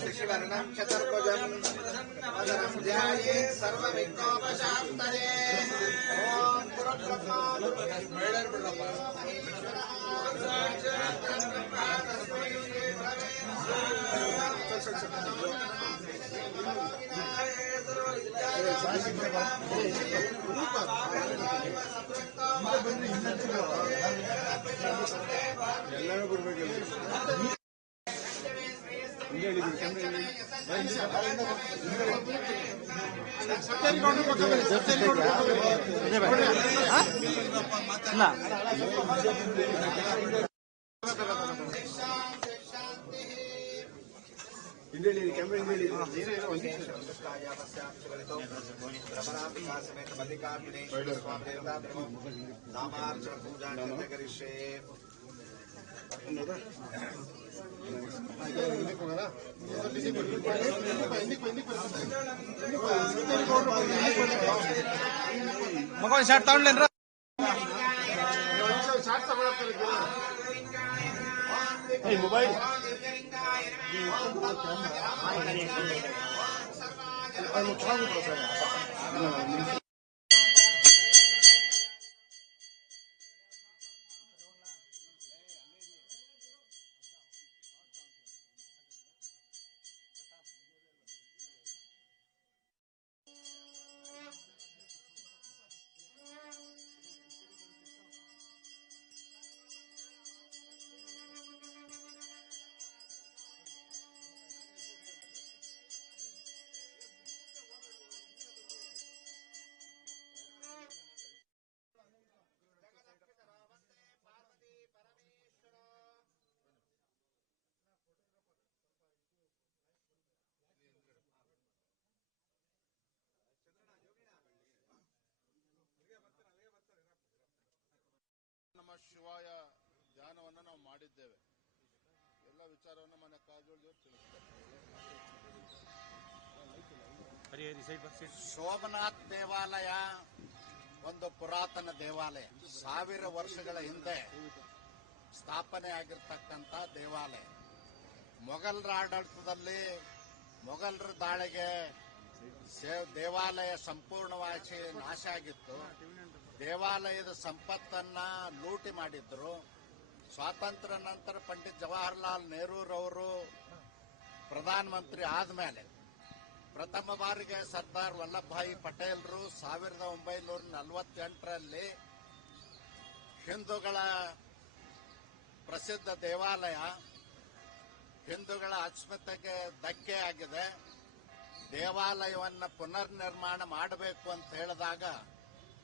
शशिवर्णं चतुर्भुजं वदनं ध्याये सर्वविघ्नोपशान्तये ओम गुरुब्रह्मा ಎಲ್ಲರೂ ಬರ್ಬೇಕು. ಮಗ ಶಾರ್ಟ್ ತಗೊಂಡ್ಲೇನ್ರ ಮೊಬೈಲ್ ಶಿವಾಯ ಧ್ಯಾನವನ್ನು ನಾವು ಮಾಡಿದ್ದೇವೆ. ಎಲ್ಲ ವಿಚಾರವನ್ನು ಮನೆ ಕಾಜೋಳಿಯವರು ತಿಳಿಸ್ತಾರೆ. ಸೋಮನಾಥ್ ದೇವಾಲಯ ಒಂದು ಪುರಾತನ ದೇವಾಲಯ, 1000 ವರ್ಷಗಳ ಹಿಂದೆ ಸ್ಥಾಪನೆ ಆಗಿರ್ತಕ್ಕಂಥ ದೇವಾಲಯ. ಮೊಘಲರ ಆಡಳಿತದಲ್ಲಿ ಮೊಘಲರ ದಾಳಿಗೆ ದೇವಾಲಯ ಸಂಪೂರ್ಣವಾಗಿ ನಾಶ ಆಗಿತ್ತು. ದೇವಾಲಯದ ಸಂಪತ್ತನ್ನ ಲೂಟಿ ಮಾಡಿದ್ರು. ಸ್ವಾತಂತ್ರ್ಯ ನಂತರ ಪಂಡಿತ್ ಜವಾಹರ್ಲಾಲ್ ನೆಹರೂರವರು ಪ್ರಧಾನಮಂತ್ರಿ ಆದಮೇಲೆ ಪ್ರಥಮ ಬಾರಿಗೆ ಸರ್ದಾರ್ ವಲ್ಲಭಭಾಯಿ ಪಟೇಲ್ರು 1948ರಲ್ಲಿ ಹಿಂದೂಗಳ ಪ್ರಸಿದ್ಧ ದೇವಾಲಯ, ಹಿಂದೂಗಳ ಅಸ್ಮಿತೆಗೆ ಧಕ್ಕೆ ಆಗಿದೆ, ದೇವಾಲಯವನ್ನು ಪುನರ್ ನಿರ್ಮಾಣ ಮಾಡಬೇಕು ಅಂತ ಹೇಳಿದಾಗ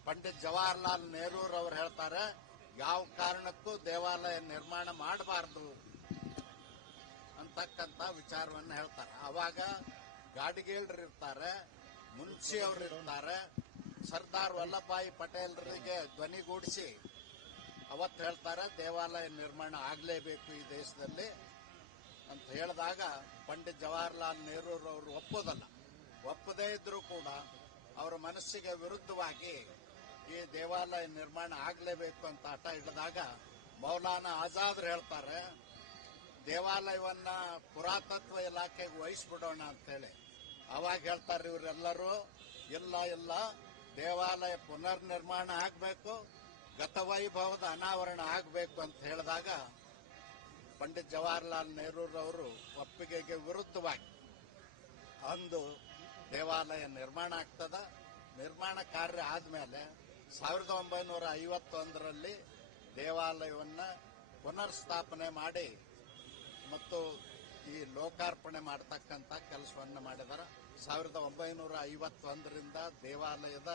ಪಂಡಿತ್ ಜವಾಹರ್ಲಾಲ್ ನೆಹರೂರವರು ಹೇಳ್ತಾರೆ, ಯಾವ ಕಾರಣಕ್ಕೂ ದೇವಾಲಯ ನಿರ್ಮಾಣ ಮಾಡಬಾರ್ದು ಅಂತಕ್ಕಂಥ ವಿಚಾರವನ್ನು ಹೇಳ್ತಾರೆ. ಆವಾಗ ಗಾಡಿಗೇಳರು ಇರ್ತಾರೆ, ಮುನ್ಷಿಯವರು ಇರ್ತಾರೆ. ಸರ್ದಾರ್ ವಲ್ಲಭಭಾಯಿ ಪಟೇಲ್ರಿಗೆ ಧ್ವನಿಗೂಡಿಸಿ ಅವತ್ತು ಹೇಳ್ತಾರೆ ದೇವಾಲಯ ನಿರ್ಮಾಣ ಆಗಲೇಬೇಕು ಈ ದೇಶದಲ್ಲಿ ಅಂತ ಹೇಳಿದಾಗ ಪಂಡಿತ್ ಜವಾಹರ್ಲಾಲ್ ನೆಹರೂರವರು ಒಪ್ಪದೇ ಇದ್ರೂ ಕೂಡ ಅವರ ಮನಸ್ಸಿಗೆ ವಿರುದ್ಧವಾಗಿ ಈ ದೇವಾಲಯ ನಿರ್ಮಾಣ ಆಗಲೇಬೇಕು ಅಂತ ಹಠ ಹಿಡಿದಾಗ ಮೌಲಾನಾ ಆಜಾದ್ರು ಹೇಳ್ತಾರೆ, ದೇವಾಲಯವನ್ನ ಪುರಾತತ್ವ ಇಲಾಖೆಗೆ ವಹಿಸ್ಬಿಡೋಣ ಅಂತೇಳಿ. ಅವಾಗ ಹೇಳ್ತಾರೆ ಇವರೆಲ್ಲರೂ, ಇಲ್ಲ ದೇವಾಲಯ ಪುನರ್ ನಿರ್ಮಾಣ ಆಗಬೇಕು, ಗತವೈಭವದ ಅನಾವರಣ ಆಗಬೇಕು ಅಂತ ಹೇಳಿದಾಗ ಪಂಡಿತ್ ಜವಾಹರ್ಲಾಲ್ ನೆಹರೂರವರು ಒಪ್ಪಿಗೆಗೆ ವಿರುದ್ಧವಾಗಿ ಅಂದು ದೇವಾಲಯ ನಿರ್ಮಾಣ ಆಗ್ತದ. ನಿರ್ಮಾಣ ಕಾರ್ಯ ಆದಮೇಲೆ 1951ರಲ್ಲಿ ದೇವಾಲಯವನ್ನು ಪುನರ್ ಸ್ಥಾಪನೆ ಮಾಡಿ ಮತ್ತು ಈ ಲೋಕಾರ್ಪಣೆ ಮಾಡತಕ್ಕಂಥ ಕೆಲಸವನ್ನು ಮಾಡಿದ್ದಾರೆ. 1951ರಿಂದ ದೇವಾಲಯದ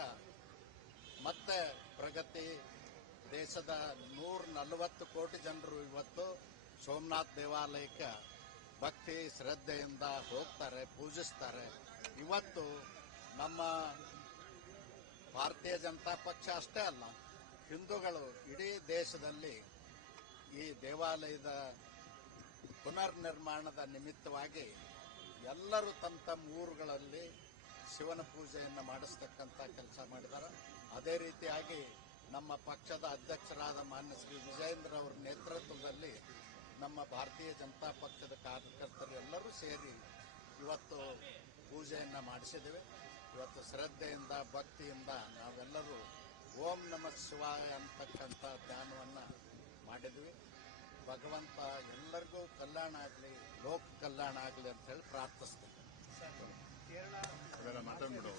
ಮತ್ತೆ ಪ್ರಗತಿ, ದೇಶದ 140 ಕೋಟಿ ಜನರು ಇವತ್ತು ಸೋಮನಾಥ್ ದೇವಾಲಯಕ್ಕೆ ಭಕ್ತಿ ಶ್ರದ್ಧೆಯಿಂದ ಹೋಗ್ತಾರೆ, ಪೂಜಿಸ್ತಾರೆ. ಇವತ್ತು ನಮ್ಮ ಭಾರತೀಯ ಜನತಾ ಪಕ್ಷ ಅಷ್ಟೇ ಅಲ್ಲ, ಹಿಂದೂಗಳು ಇಡೀ ದೇಶದಲ್ಲಿ ಈ ದೇವಾಲಯದ ಪುನರ್ ನಿರ್ಮಾಣದ ನಿಮಿತ್ತವಾಗಿ ಎಲ್ಲರೂ ತಮ್ಮ ಊರುಗಳಲ್ಲಿ ಶಿವನ ಪೂಜೆಯನ್ನು ಮಾಡಿಸ್ತಕ್ಕಂಥ ಕೆಲಸ ಮಾಡಿದ್ದಾರೆ. ಅದೇ ರೀತಿಯಾಗಿ ನಮ್ಮ ಪಕ್ಷದ ಅಧ್ಯಕ್ಷರಾದ ಮಾನ್ಯ ಶ್ರೀ ವಿಜಯೇಂದ್ರ ಅವರ ನೇತೃತ್ವದಲ್ಲಿ ನಮ್ಮ ಭಾರತೀಯ ಜನತಾ ಪಕ್ಷದ ಕಾರ್ಯಕರ್ತರು ಎಲ್ಲರೂ ಸೇರಿ ಇವತ್ತು ಪೂಜೆಯನ್ನು ಮಾಡಿಸಿದ್ದೇವೆ. ಇವತ್ತು ಶ್ರದ್ಧೆಯಿಂದ ಭಕ್ತಿಯಿಂದ ನಾವೆಲ್ಲರೂ ಓಂ ನಮಃ ಶಿವಾಯ ಅಂತಕ್ಕಂಥ ಧ್ಯಾನವನ್ನು ಮಾಡಿದ್ವಿ. ಭಗವಂತ ಎಲ್ಲರಿಗೂ ಕಲ್ಯಾಣ ಆಗಲಿ, ಲೋಕ ಕಲ್ಯಾಣ ಆಗಲಿ ಅಂತ ಹೇಳಿ ಪ್ರಾರ್ಥಿಸ್ತೀವಿ. ಅವೆಲ್ಲ ಮಾತಾಡ್ಬಿಡು,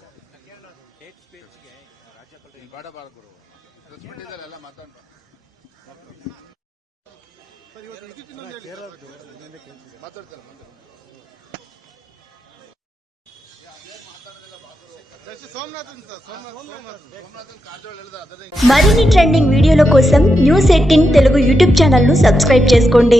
ನೀನ್ ಬಾಡಬಾರ ಗುರು, ಪ್ರೆಸ್ ಮೀಟ್ ಇದ್ದಾರೆ ಎಲ್ಲ ಮಾತಾಡ್ಬಾರ. ಮಾತಾಡ್ತಾರೆ సోమనాథన్ కాజోళ్ళు వెళ్దా అదే మరిన్ని ట్రెండింగ్ వీడియోల కోసం న్యూస్ 18 తెలుగు యూట్యూబ్ ఛానల్ ను సబ్స్క్రైబ్ చేసుకోండి.